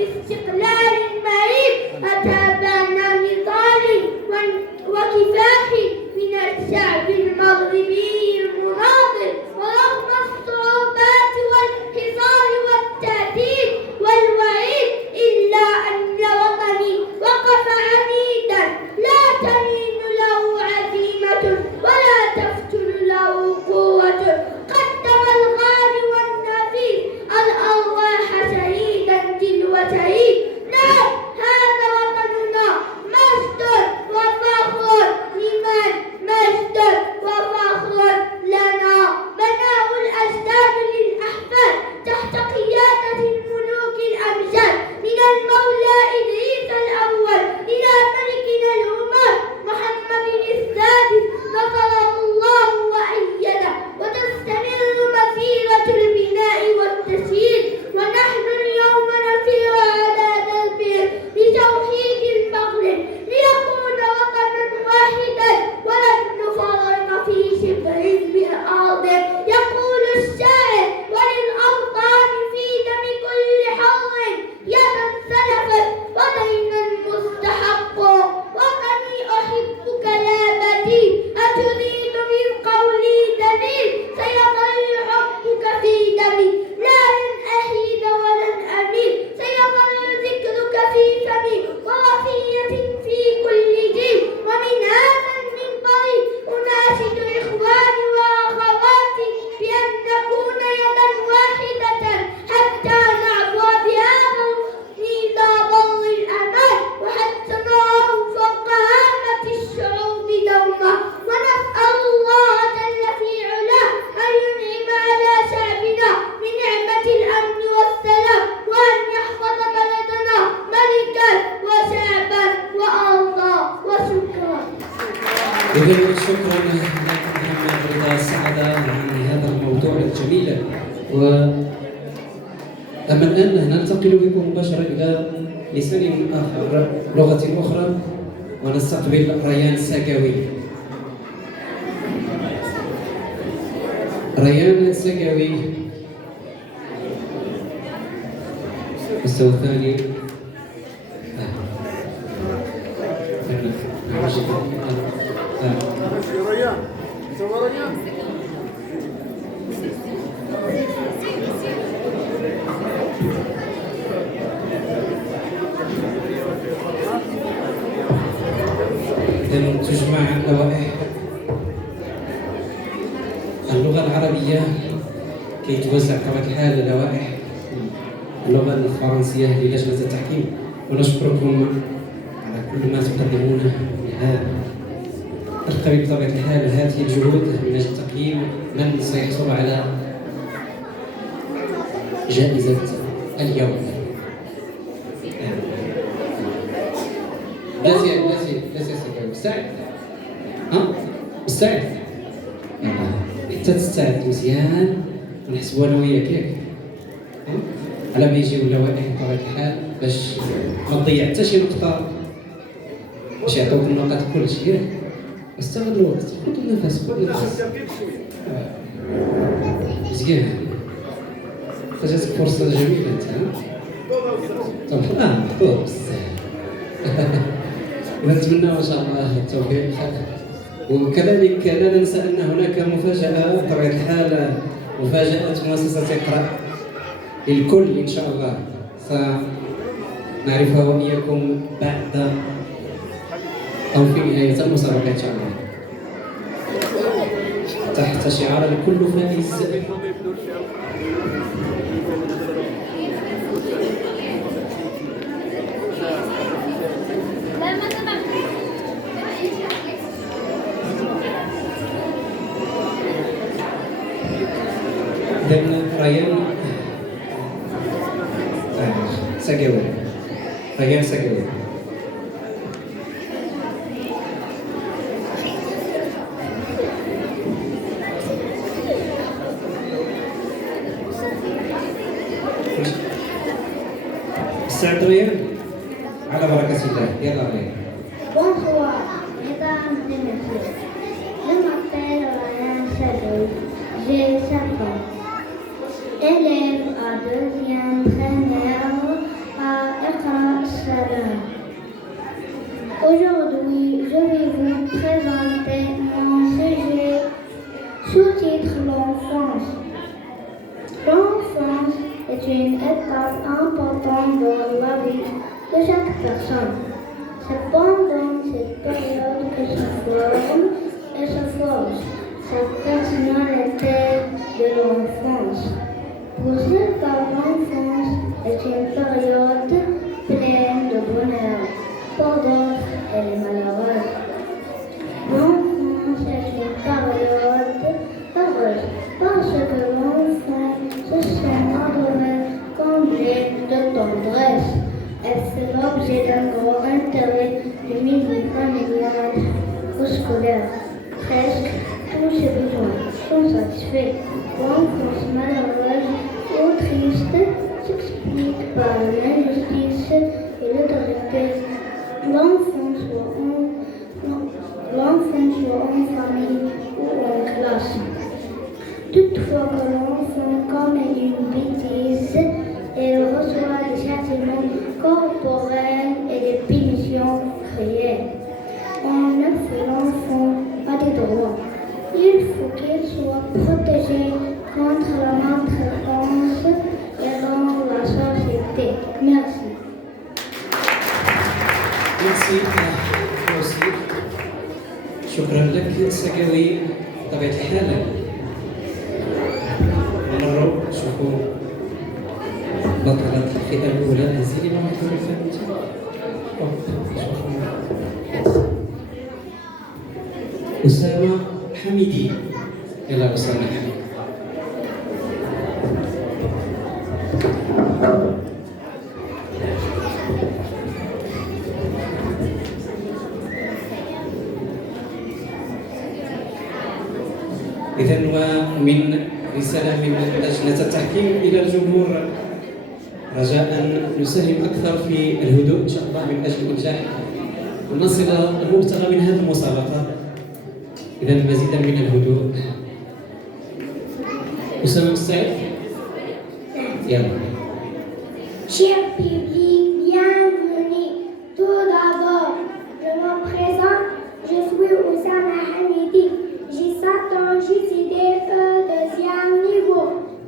باستقلال مريب أتابعنا نضال وكفاح من الشعب المغربي المناضل ورغم الصعوبات والحصار والتهديد والوعيد إلا أن وطني وقف عنيدا لا تمين له عزيمة ولا تفتر له قوة قدم الغالي والنفيس الأرواح شهيدا تلو شهيد نعم هذا وطننا مجد وفخر لمن مجد وفخر لنا بناه الأجداد للأحفاد تحت قيادة الملوك الأمجاد من المولى إدريس الأول إلى ملكنا الأمم محمد السادس نصره الله وأيده وتستمر مسيرة البناء والتشييد ونحن اليوم نسير على دربه لتوحيد المغرب ليكون وطنا واحدا ولن نفرق في شبر من أرضه يقول الشاعر وللأوطان في دم كل حر يدا سلفت ودينا مستحق وطني أحبك يا بديل أتريد من قولي دليل سيظل حبك في دمي لا لن أهيد ولن أميل سيظل ذكرك في فمي ووصية في كل جيل ومن هذا المنبر أناشد إخواني وأخواتي بأن نكون يدا واحدة حتى نعبر بهذا إلى بر الأمان وحتى نراه فوق هامة الشعوب دوما ونسأل الله جل في علاه أن ينعم على شعبنا بنعمة الأمن والسلام وأن يحفظ بلدنا ملكا وشعبا وأرضا وشكرا. إذن شكرا لك محمد رضا سعدة عن هذا الموضوع الجميل. أما الآن ننتقل بكم مباشرة إلى لسان آخر لغة أخرى ونستقبل ريان ساقاوي. ريان ساقاوي المستوى الثاني. تجمع اللوائح اللغة العربية كي توزع بطبيعة الحال لوائح اللغة الفرنسية للجنة التحكيم ونشكركم على كل ما تقدمونه لهذا القبيل. بطبيعة الحال هذه الجهود من أجل تقييم من سيحصل على جائزة اليوم. لازم مستعد؟ مستعد؟ حتى تستعد مزيان ونحسبوا انا وياك ياك على ما يجيو اللوائح بطبيعة الحال باش ما تضيع حتى شي نقطة باش يعطوك النقاط كلشي ياك. استغل الوقت، خذ النفس مزيان. جاتك فرصة جميلة انت طبعا محظوظ بزاف. نتمنى ان شاء الله التوفيق. وكذلك لا ننسى ان هناك مفاجأة بطبيعة الحال، مفاجأة مؤسسة اقرأ للكل ان شاء الله سنعرفها وإياكم بعد أو في نهاية المسابقة ان شاء الله تحت شعار الكل فائز. dan Ryan Sagawa. Ryan Sagawa. استعد ريان على بركة الله. يلا ريان. Bonsoir, mesdames et messieurs. Je m'appelle Ryan Sagawa. J'ai 5 ans. Élève à deuxième primaire à Aujourd'hui, je vais vous présenter mon sujet sous-titre l'enfance. L'enfance est une étape importante dans la vie de chaque personne. C'est pendant cette période que se forme et se forge sa personnalité de l'enfance. Pour certains, l'enfance est une période pleine de bonheur. Pour d'autres, elle est malheureuse. L'enfance est une période heureuse parce que l'enfant se sent adoré, comblé de tendresse. Elle fait l'objet d'un grand intérêt du milieu familial ou scolaire. Presque tous ses besoins sont satisfaits. L'enfance malheureuse ou triste s'explique par l'injustice et l'autorité. L'enfant soit en famille ou en classe. Toutefois que l'enfant commet une bêtise, il reçoit des châtiments corporels et des punitions réelles. En effet, l'enfant a des droits. Il faut qu'il soit protégé contre la maltraitance et dans la société. Merci. ميرسي أوسي. شكرا لك سكاوي. بطبيعة الحال نمروا نشوفوا بطلة الفئة الأولى هذه اللي ما كانوا فهمتوا. أسامة حميدي. يلا أسامة حميدي. إذا ومن رسالة من لجنة التحكيم إلى الجمهور رجاء نساهم أكثر في الهدوء إن شاء الله من أجل إنجاح ونصل المبتغى من هذه المسابقة. إذا مزيدا من الهدوء. أسامة مستعد؟ يلا. Cher public, bienvenue. Tout d'abord, je me présente, je suis Oussama Hamidi. J'ai 7 ans, j'étudie au 2e niveau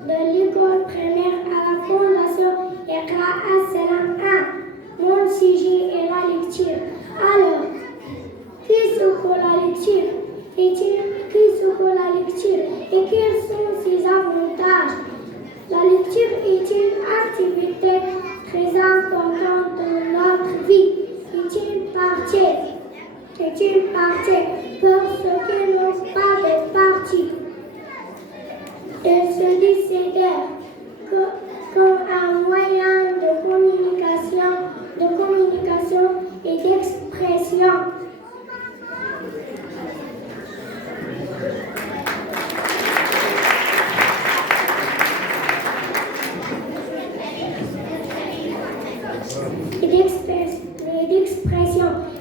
de l'école primaire à la fondation Iqra As-Salam 1. Mon sujet est la lecture. Alors, qu'est-ce que la lecture? Qu'est-ce que la lecture et quels sont ses avantages? La lecture est une activité très importante dans notre vie. C'est une partie pour ceux qui n'ont pas de partie. Ils se décident comme un moyen de communication et d'expression.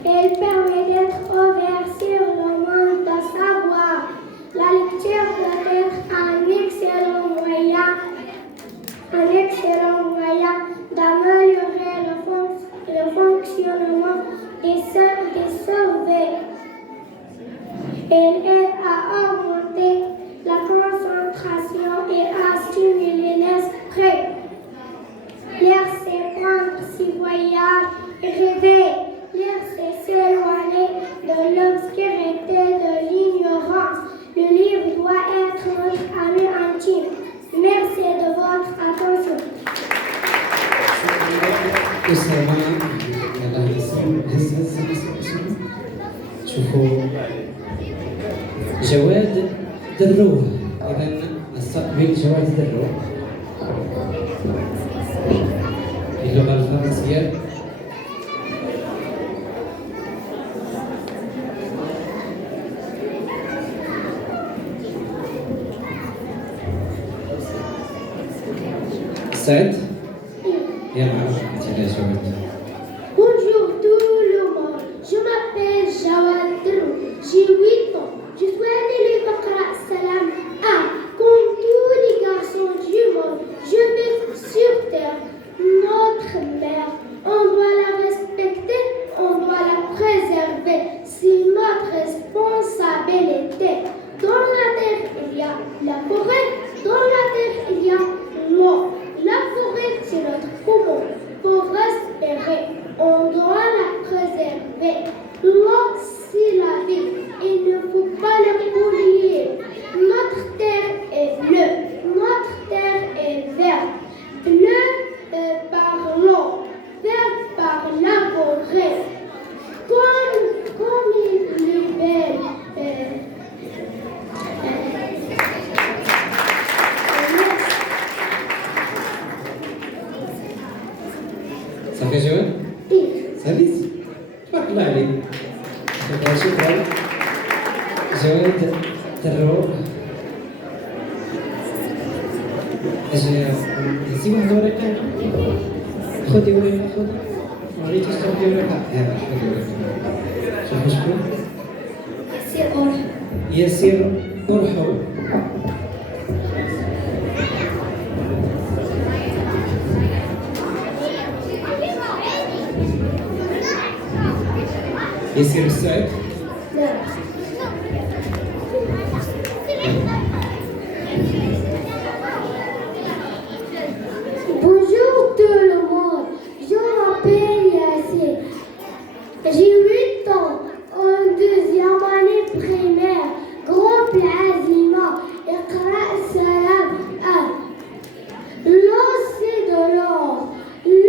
Elle permet d'être ouvert sur le monde de savoir. La lecture peut être un excellent moyen d'améliorer le fonctionnement des cerveaux. Elle aide à augmenter la concentration et à stimuler l'esprit. Lire, c'est prendre ses voyages et rêver. Lire, c'est s'éloigner de l'obscurité, de l'ignorance. Le livre doit être notre ami intime. Merci de votre attention. شوفوا جواد دروه. إذا نستقبل جواد دروه باللغة الفرنسية. سعد يلا تعالى جواد. Bonjour tout le monde, je m'appelle Jawad Drou, j'ai 8 ans, je suis un élève Iqra As-Salam 1. Comme tous les garçons du monde, je vis sur terre. Notre mère, on doit la respecter, on doit la préserver. صافي جواد؟ ساليت تبارك الله عليك. شكرا جواد تروق. اجي هزي واحد ورقه، خذي ورقه، خذي ما بغيتيش تاخدي ورقه، هذا خذي ورقه. شوفي شكون؟ ياسر أرحو. ياسر السعد. Bonjour tout le monde, je m'appelle Yassir. J'ai 8 ans, en deuxième année primaire, groupe Azima, Iqra Salam A. L'eau c'est de l'or,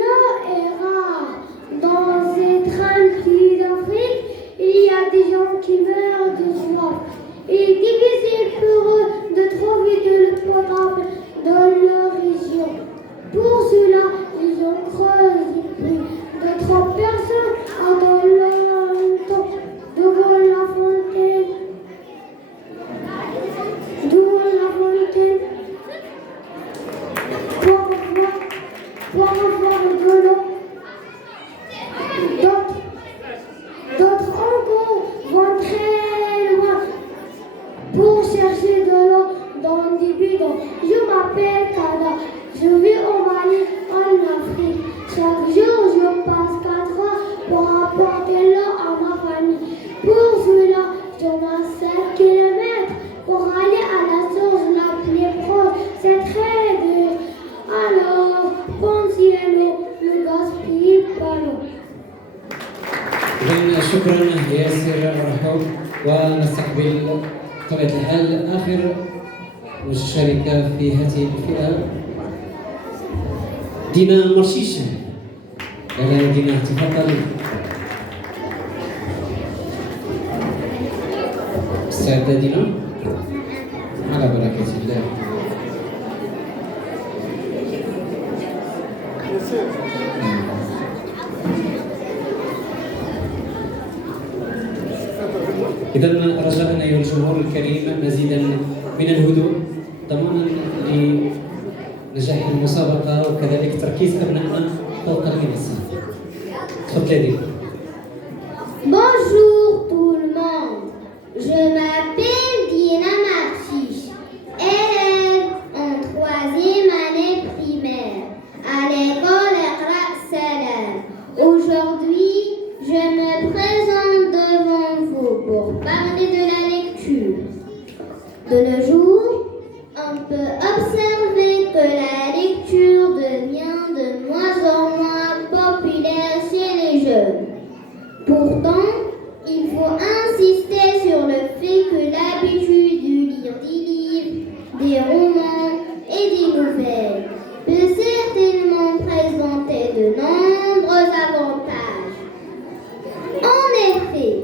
l'eau est rare. Dans cette tranquille d'Afrique, il y a des gens qui meurent de soif. Il est difficile pour eux de trouver de l'eau potable dans leur région. Pour cela, ils ont creusé des puits. D'autres personnes attendent longtemps devant la fontaine. Pour avoir de l'eau. D'autres encore vont très loin pour chercher de l'eau dans des bidons. Je m'appelle Kada, je vis au Mali, en Afrique. Chaque jour, je passe 4 heures pour apporter l'eau à ma famille. Pour cela, je marche 7 kilomètres pour aller à la source la plus proche. C'est très dur. Alors, pensez à l'eau, ne gaspillez pas l'eau. إذن شكرا ياسر أرحو. ونستقبل بطبيعة الحال آخر مشاركة في هذه الفئة، دينا مرشيش. يلا دينا تفضلي. مستعدة دينا؟ على بركة الله. إذا رجاء أيها الجمهور الكريم مزيدا من الهدوء ضمانا لنجاح المسابقة وكذلك تركيز أبنائنا فوق المنصة. تفضلي دينا. Bonjour tout le monde, je m'appelle Dina Marchiche, élève en 3e année primaire à l'école Iqra Salam. Aujourd'hui, je me présente devant vous pour parler de la lecture. De nos jours, on peut observer que la lecture devient de moins en moins populaire chez les jeunes. Pourtant, il faut insister sur le fait que l'habitude de lire des livres, des romans et des nouvelles peut certainement présenter de nombreux avantages. En effet,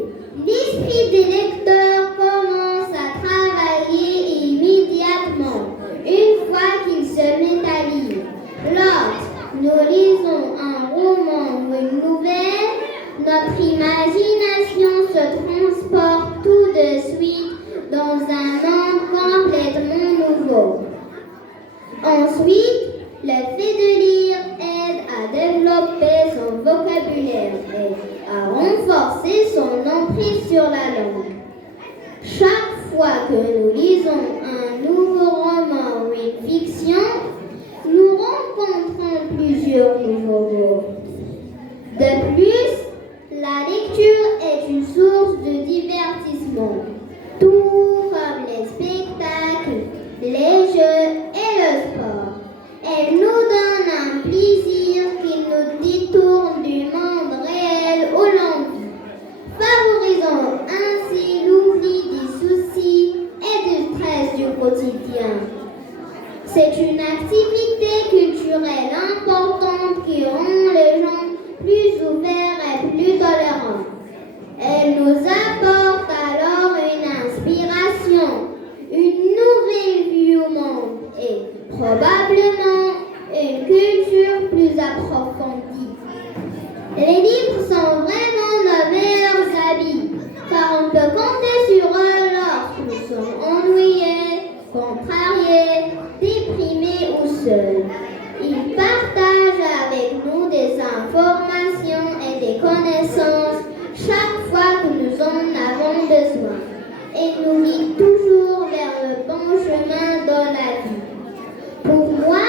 l'esprit des lecteurs commence à travailler immédiatement une fois qu'il se met à lire. Lorsque nous lisons un roman ou une nouvelle, notre imagination se transporte tout de suite dans un monde complètement nouveau. Ensuite, le fait de lire aide à développer son vocabulaire et à renforcer son emprise sur la langue. Chaque fois que nous lisons un nouveau roman ou une fiction, nous rencontrons plusieurs nouveaux mots. De plus, la lecture est une source de divertissement, tout comme les spectacles, les jeux et le sport. Elle nous donne un plaisir qui nous détourne du monde réel où l'on vit, favorisant ainsi l'oubli des soucis et des sont vraiment nos meilleurs amis, car on peut compter sur eux lorsque nous sommes ennuyés, contrariés, déprimés ou seuls. Ils partagent avec nous des informations et des connaissances chaque fois que nous en avons besoin et nous guident toujours vers le bon chemin dans la vie. Pour moi,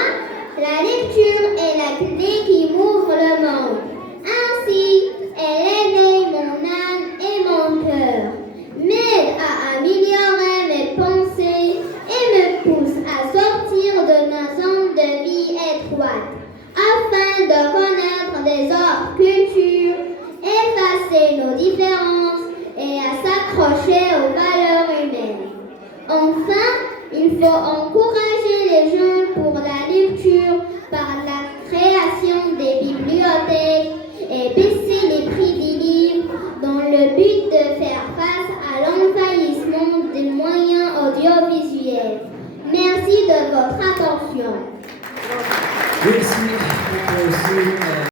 la lecture est la clé qui m'ouvre le monde. Ainsi, elle éveille mon âme et mon cœur, m'aide à améliorer mes pensées et me pousse à sortir de nos zones de vie étroites afin de connaître des autres cultures, effacer nos différences et à s'accrocher aux valeurs humaines. Enfin, il faut